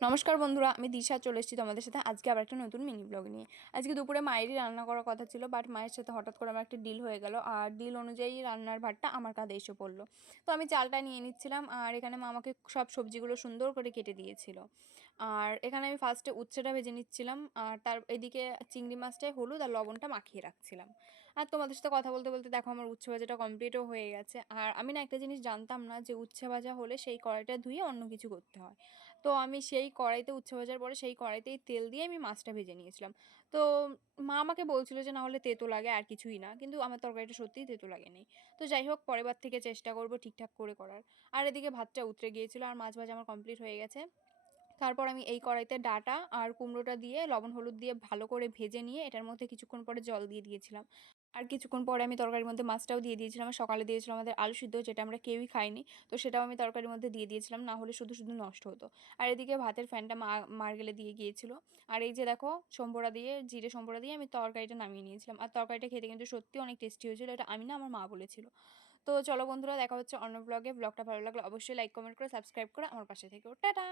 নমস্কার বন্ধুরা, আমি দিশা চলে এসেছি তোমাদের সাথে আজকে আবার একটা নতুন মিনি ব্লগ নিয়ে। আজকে দুপুরে মায়েরই রান্না করার কথা ছিল, বাট মায়ের সাথে হঠাৎ করে আমার একটা ডিল হয়ে গেল, আর ডিল অনুযায়ী রান্নার ভারটা আমার কাঁধে এসে পড়লো। তো আমি চালটা নিয়ে নিচ্ছিলাম, আর এখানে মা আমাকে সব সবজিগুলো সুন্দর করে কেটে দিয়েছিল। আর এখানে আমি ফার্স্টে উচ্ছেটা ভেজে নিচ্ছিলাম, আর তার এদিকে চিংড়ি মাছটায় হলুদ আর লবণটা মাখিয়ে রাখছিলাম। আর তোমাদের সাথে কথা বলতে বলতে দেখো আমার উচ্ছে ভাজাটা কমপ্লিটও হয়ে গেছে। আর আমি না একটা জিনিস জানতাম না যে উচ্ছে ভাজা হলে সেই কড়াইটা ধুয়ে অন্য কিছু করতে হয়। তো আমি সেই কড়াইতে উচ্ছে ভাজার পরে সেই কড়াইতেই তেল দিয়ে আমি মাছটা ভেজে নিয়েছিলাম। তো মা আমাকে বলছিল যে না হলে তেতো লাগে আর কিছুই না, কিন্তু আমার তরকারিটা সত্যিই তেতো লাগেনি। তো যাই হোক, পরের বার থেকে চেষ্টা করব ঠিকঠাক করে করার। আর এদিকে ভাতটা উতরে গিয়েছিল আর মাছ ভাজা আমার কমপ্লিট হয়ে গেছে। তারপর আমি এই কড়াইতে ডাঁটা আর কুমড়োটা দিয়ে লবণ হলুদ দিয়ে ভালো করে ভেজে নিয়ে এটার মধ্যে কিছুক্ষণ পরে জল দিয়ে দিয়েছিলাম। আর কিছুক্ষণ পরে আমি তরকারির মধ্যে মাছটাও দিয়ে দিয়েছিলাম। আর সকালে দিয়েছিলাম আমাদের আলু সিদ্ধ, যেটা আমরা কেউই খাইনি। তো সেটাও আমি তরকারির মধ্যে দিয়ে দিয়েছিলাম, না হলে শুধু শুধু নষ্ট হতো। আর এদিকে ভাতের ফ্যানটা মার গেলে দিয়ে গিয়েছিল। আর এই যে দেখো, সম্বরা দিয়ে জিরে সম্বরা দিয়ে আমি তরকারিটা নামিয়ে নিয়েছিলাম। আর তরকারিটা খেতে কিন্তু সত্যি অনেক টেস্টি হয়েছিল, এটা আমি না, আমার মা বলেছিল। তো চলো বন্ধুরা, দেখা হচ্ছে অন্য ব্লগে। ব্লগটা ভালো লাগলে অবশ্যই লাইক কমেন্ট করে সাবস্ক্রাইব করে আমার পাশে থেকো। টাটা।